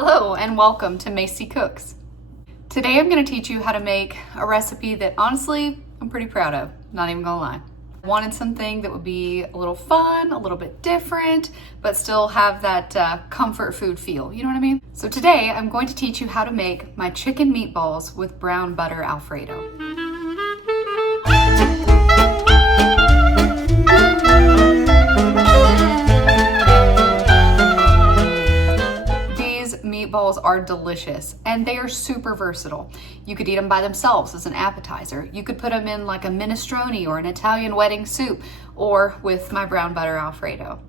Hello and welcome to Macy Cooks. Today I'm going to teach you how to make a recipe that honestly I'm pretty proud of, not even gonna lie. I wanted something that would be a little fun, a little bit different, but still have that comfort food feel, you know what I mean? So today I'm going to teach you how to make my chicken meatballs with brown butter Alfredo. Meatballs are delicious and they are super versatile. You could eat them by themselves as an appetizer. You could put them in like a minestrone or an Italian wedding soup, or with my brown butter Alfredo.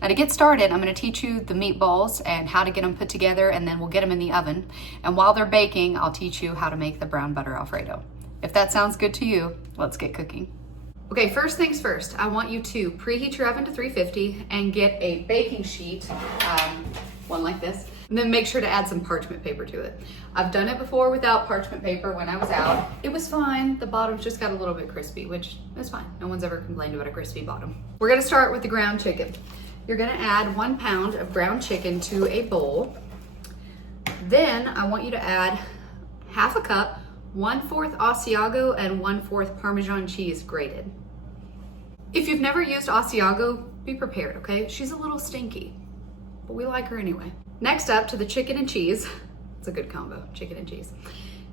Now to get started, I'm going to teach you the meatballs and how to get them put together, and then we'll get them in the oven. And while they're baking, I'll teach you how to make the brown butter Alfredo. If that sounds good to you, let's get cooking. Okay, first things first, I want you to preheat your oven to 350 and get a baking sheet, one like this. And then make sure to add some parchment paper to it. I've done it before without parchment paper when I was out. It was fine. The bottoms just got a little bit crispy, which is fine. No one's ever complained about a crispy bottom. We're gonna start with the ground chicken. You're gonna add 1 pound of ground chicken to a bowl. Then I want you to add half a cup, 1/4 Asiago and 1/4 Parmesan cheese grated. If you've never used Asiago, be prepared, okay? She's a little stinky, but we like her anyway. Next up, to the chicken and cheese. It's a good combo, chicken and cheese.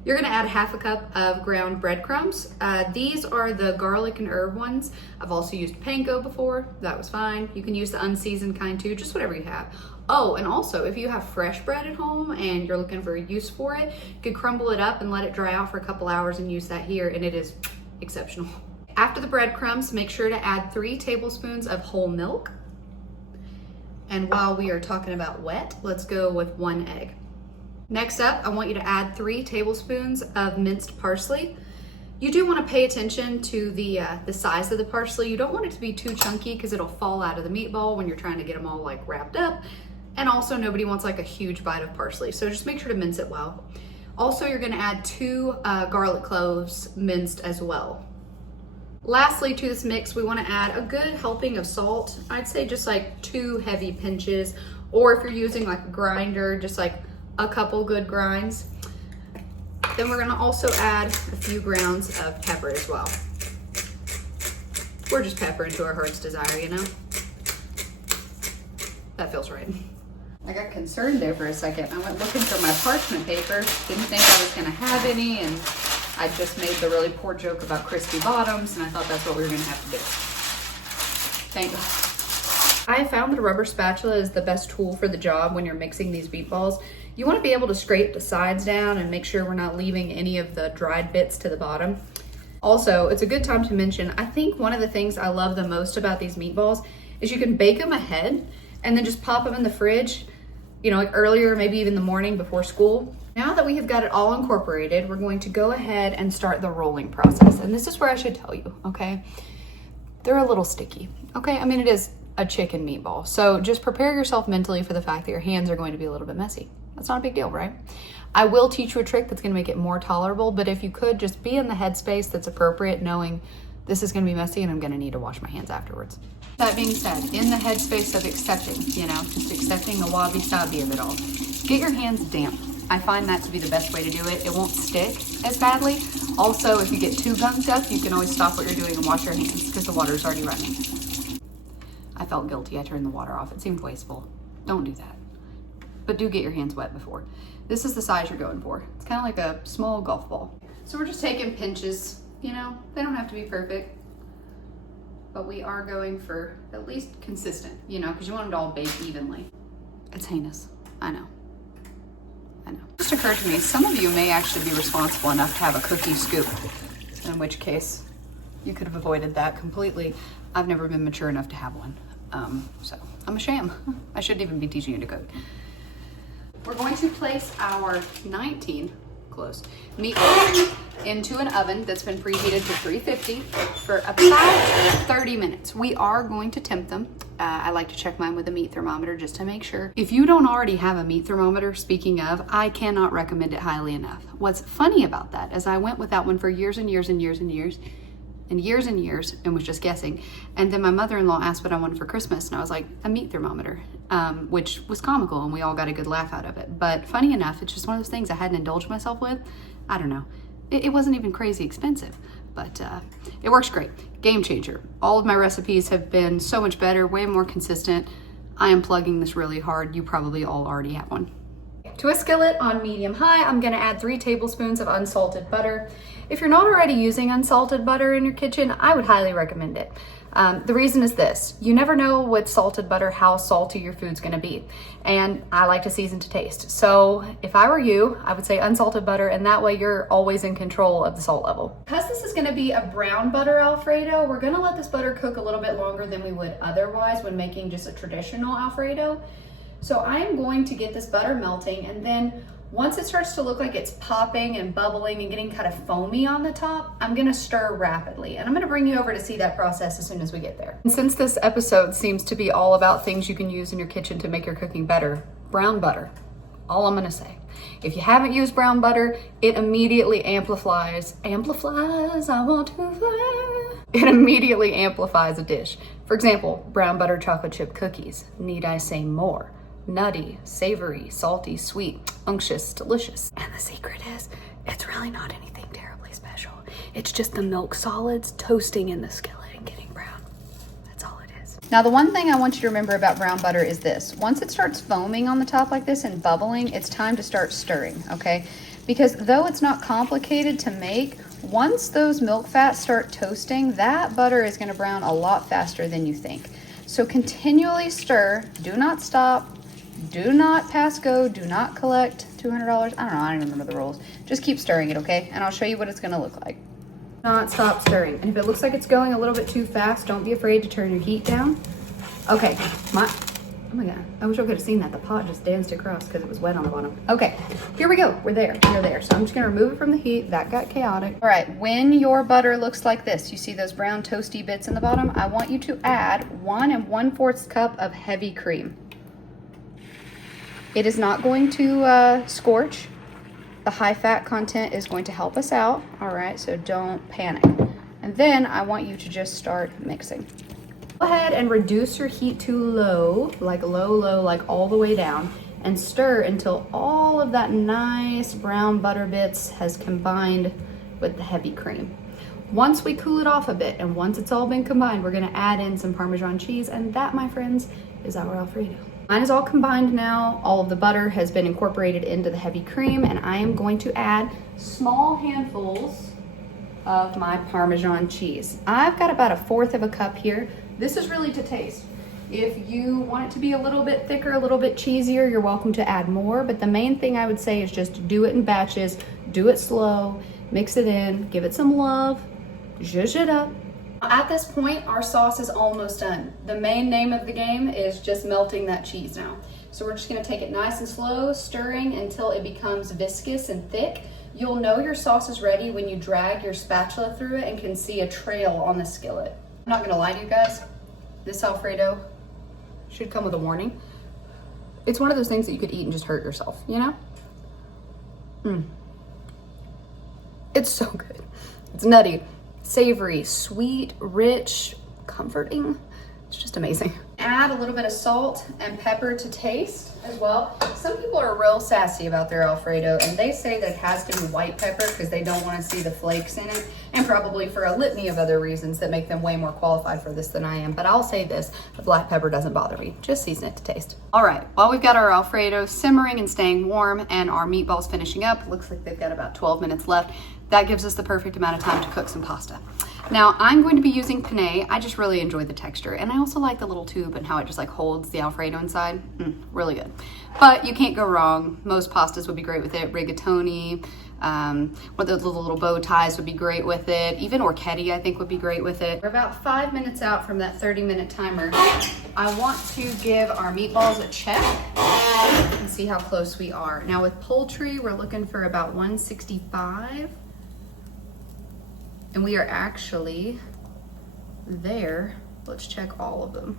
You're gonna add half a cup of ground bread crumbs. These are the garlic and herb ones. I've also used panko before, that was fine. You can use the unseasoned kind too, just whatever you have. Oh, and also if you have fresh bread at home and you're looking for a use for it, you could crumble it up and let it dry out for a couple hours and use that here, and it is exceptional. After the breadcrumbs, make sure to add 3 tablespoons of whole milk. And while we are talking about wet, let's go with 1 egg. Next up, I want you to add 3 tablespoons of minced parsley. You do want to pay attention to the size of the parsley. You don't want it to be too chunky because it'll fall out of the meatball when you're trying to get them all like wrapped up. And also nobody wants like a huge bite of parsley, so just make sure to mince it well. Also, you're gonna add 2 garlic cloves minced as well. Lastly, to this mix, we want to add a good helping of salt. I'd say just like 2 heavy pinches, or if you're using like a grinder, just like a couple good grinds. Then we're going to also add a few grounds of pepper as well. Or just pepper into our heart's desire, you know? That feels right. I got concerned there for a second. I went looking for my parchment paper, didn't think I was going to have any, and I just made the really poor joke about crispy bottoms, and I thought that's what we were gonna have to do. Thank you. I have found that a rubber spatula is the best tool for the job when you're mixing these meatballs. You wanna be able to scrape the sides down and make sure we're not leaving any of the dried bits to the bottom. Also, it's a good time to mention, I think one of the things I love the most about these meatballs is you can bake them ahead and then just pop them in the fridge, you know, like earlier, maybe even the morning before school. Now that we have got it all incorporated, we're going to go ahead and start the rolling process. And this is where I should tell you, okay? They're a little sticky, okay? I mean, it is a chicken meatball. So just prepare yourself mentally for the fact that your hands are going to be a little bit messy. That's not a big deal, right? I will teach you a trick that's gonna make it more tolerable, but if you could just be in the headspace that's appropriate, knowing this is gonna be messy and I'm gonna need to wash my hands afterwards. That being said, in the headspace of accepting, you know, just accepting the wabi-sabi of it all, get your hands damp. I find that to be the best way to do it. It won't stick as badly. Also, if you get too gunked up, you can always stop what you're doing and wash your hands because the water's already running. I felt guilty. I turned the water off. It seemed wasteful. Don't do that. But do get your hands wet before. This is the size you're going for. It's kind of like a small golf ball. So we're just taking pinches, you know, they don't have to be perfect, but we are going for at least consistent, you know, because you want them to all bake evenly. It's heinous, I know. It just occurred to me, some of you may actually be responsible enough to have a cookie scoop, in which case you could have avoided that completely. I've never been mature enough to have one, so I'm a sham. I shouldn't even be teaching you to cook. We're going to place our 19 meatballs into an oven that's been preheated to 350 for about 30 minutes. We are going to temp them. I like to check mine with a meat thermometer just to make sure. If you don't already have a meat thermometer, speaking of, I cannot recommend it highly enough. What's funny about that is I went without one for years and years and years and years, in years and years and was just guessing. And then my mother-in-law asked what I wanted for Christmas, and I was like, a meat thermometer, which was comical, and we all got a good laugh out of it. But funny enough, it's just one of those things I hadn't indulged myself with. I don't know. It wasn't even crazy expensive, but it works great. Game changer. All of my recipes have been so much better, way more consistent. I am plugging this really hard. You probably all already have one. To a skillet on medium-high, I'm gonna add 3 tablespoons of unsalted butter. If you're not already using unsalted butter in your kitchen, I would highly recommend it. The reason is this: you never know with salted butter how salty your food's gonna be. And I like to season to taste. So if I were you, I would say unsalted butter, and that way you're always in control of the salt level. Because this is gonna be a brown butter Alfredo, we're gonna let this butter cook a little bit longer than we would otherwise when making just a traditional Alfredo. So I am going to get this butter melting, and then once it starts to look like it's popping and bubbling and getting kind of foamy on the top, I'm gonna stir rapidly. And I'm gonna bring you over to see that process as soon as we get there. And since this episode seems to be all about things you can use in your kitchen to make your cooking better, brown butter, all I'm gonna say. If you haven't used brown butter, it immediately amplifies, I want to fly. It immediately amplifies a dish. For example, brown butter chocolate chip cookies. Need I say more? Nutty, savory, salty, sweet, unctuous, delicious. And the secret is, it's really not anything terribly special. It's just the milk solids toasting in the skillet and getting brown. That's all it is. Now, the one thing I want you to remember about brown butter is this. Once it starts foaming on the top like this and bubbling, it's time to start stirring, okay? Because though it's not complicated to make, once those milk fats start toasting, that butter is gonna brown a lot faster than you think. So continually stir, do not stop, do not pass go, do not collect $200. I don't know, I don't even remember the rules. Just keep stirring it, okay? And I'll show you what it's gonna look like. Not stop stirring. And if it looks like it's going a little bit too fast, don't be afraid to turn your heat down. Okay, oh my God, I wish I could have seen that. The pot just danced across because it was wet on the bottom. Okay, here we go, we're there. So I'm just gonna remove it from the heat. That got chaotic. All right, when your butter looks like this, you see those brown toasty bits in the bottom, I want you to add 1 1/4 cup of heavy cream. It is not going to scorch. The high fat content is going to help us out, all right? So don't panic. And then I want you to just start mixing. Go ahead and reduce your heat to low, like all the way down, and stir until all of that nice brown butter bits has combined with the heavy cream. Once we cool it off a bit, and once it's all been combined, we're gonna add in some Parmesan cheese, and that, my friends, is our Alfredo. Mine is all combined now. All of the butter has been incorporated into the heavy cream, and I am going to add small handfuls of my Parmesan cheese. I've got about 1/4 of a cup here. This is really to taste. If you want it to be a little bit thicker, a little bit cheesier, you're welcome to add more, but the main thing I would say is just do it in batches, do it slow, mix it in, give it some love, zhuzh it up. At this point, our sauce is almost done. The main name of the game is just melting that cheese now. So we're just gonna take it nice and slow, stirring until it becomes viscous and thick. You'll know your sauce is ready when you drag your spatula through it and can see a trail on the skillet. I'm not gonna lie to you guys, this Alfredo should come with a warning. It's one of those things that you could eat and just hurt yourself, you know? It's so good. It's nutty, savory, sweet, rich, comforting. It's just amazing. Add a little bit of salt and pepper to taste as well. Some people are real sassy about their Alfredo, and they say that it has to be white pepper because they don't want to see the flakes in it, and probably for a litany of other reasons that make them way more qualified for this than I am. But I'll say this, the black pepper doesn't bother me. Just season it to taste. All right, while we've got our Alfredo simmering and staying warm and our meatballs finishing up, looks like they've got about 12 minutes left. That gives us the perfect amount of time to cook some pasta. Now, I'm going to be using penne. I just really enjoy the texture, and I also like the little tube and how it just like holds the Alfredo inside. Really good. But you can't go wrong. Most pastas would be great with it. Rigatoni, one of those little bow ties would be great with it. Even orchetti, I think, would be great with it. We're about 5 minutes out from that 30-minute timer. I want to give our meatballs a check and see how close we are. Now, with poultry, we're looking for about 165. And we are actually there. Let's check all of them.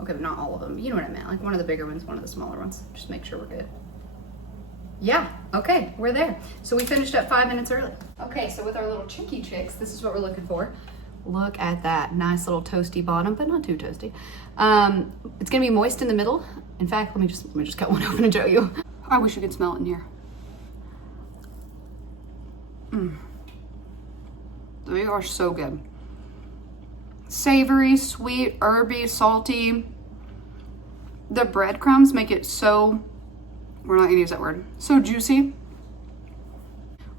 Okay, but not all of them. You know what I meant. Like one of the bigger ones, one of the smaller ones. Just make sure we're good. Yeah, okay, we're there. So we finished up 5 minutes early. Okay, so with our little chicky chicks, this is what we're looking for. Look at that nice little toasty bottom, but not too toasty. It's gonna be moist in the middle. In fact, let me just cut one open and show you. I wish you could smell it in here. They are so good. Savory, sweet, herby, salty. The breadcrumbs make it so, we're not gonna use that word, so juicy.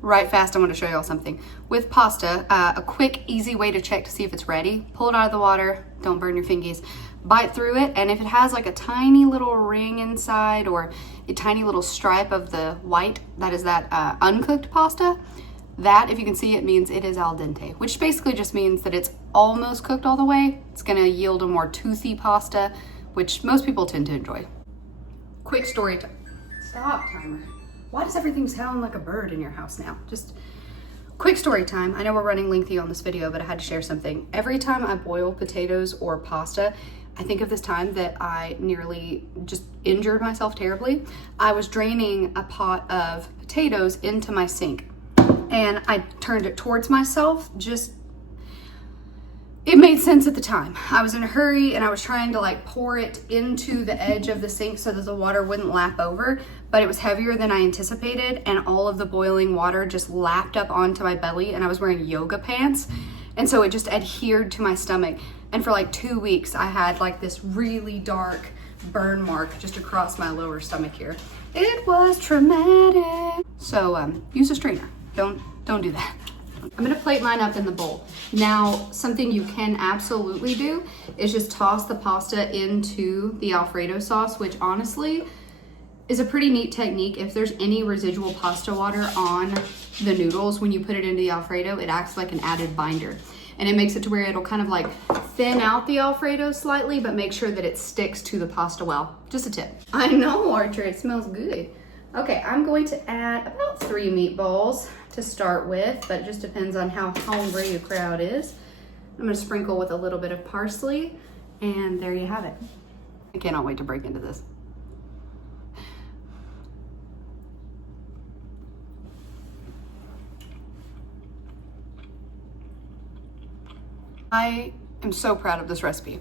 Right fast, I want to show y'all something. With pasta, a quick, easy way to check to see if it's ready. Pull it out of the water, don't burn your fingies. Bite through it, and if it has like a tiny little ring inside or a tiny little stripe of the white, that is that uncooked pasta, that, if you can see it, means it is al dente, which basically just means that it's almost cooked all the way. It's gonna yield a more toothy pasta, which most people tend to enjoy. Quick story time. Stop, timer. Why does everything sound like a bird in your house now? Just quick story time. I know we're running lengthy on this video, but I had to share something. Every time I boil potatoes or pasta, I think of this time that I nearly just injured myself terribly. I was draining a pot of potatoes into my sink and I turned it towards myself. It made sense at the time. I was in a hurry and I was trying to like pour it into the edge of the sink so that the water wouldn't lap over, but it was heavier than I anticipated and all of the boiling water just lapped up onto my belly, and I was wearing yoga pants. And so it just adhered to my stomach. And for like 2 weeks, I had like this really dark burn mark just across my lower stomach here. It was traumatic. So use a strainer. Don't do that. I'm gonna plate mine up in the bowl. Now, something you can absolutely do is just toss the pasta into the Alfredo sauce, which honestly is a pretty neat technique. If there's any residual pasta water on the noodles, when you put it into the Alfredo, it acts like an added binder. And it makes it to where it'll kind of like thin out the Alfredo slightly, but make sure that it sticks to the pasta well. Just a tip. I know, Archer, it smells good. Okay, I'm going to add about 3 meatballs to start with, but it just depends on how hungry your crowd is. I'm gonna sprinkle with a little bit of parsley, and there you have it. I cannot wait to break into this. I am so proud of this recipe.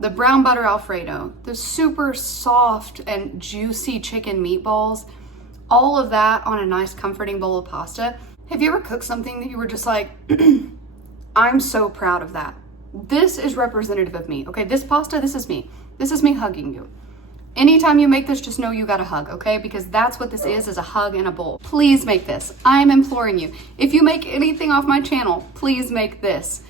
The brown butter Alfredo, the super soft and juicy chicken meatballs, all of that on a nice comforting bowl of pasta. Have you ever cooked something that you were just like, I'm so proud of that. This is representative of me, okay? This pasta, this is me. This is me hugging you. Anytime you make this, just know you got a hug, okay? Because that's what this is a hug in a bowl. Please make this. I'm imploring you. If you make anything off my channel, please make this.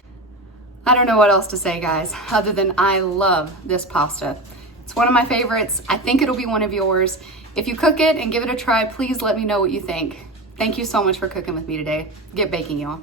I don't know what else to say, guys, other than I love this pasta. It's one of my favorites. I think it'll be one of yours. If you cook it and give it a try, please let me know what you think. Thank you so much for cooking with me today. Get baking, y'all.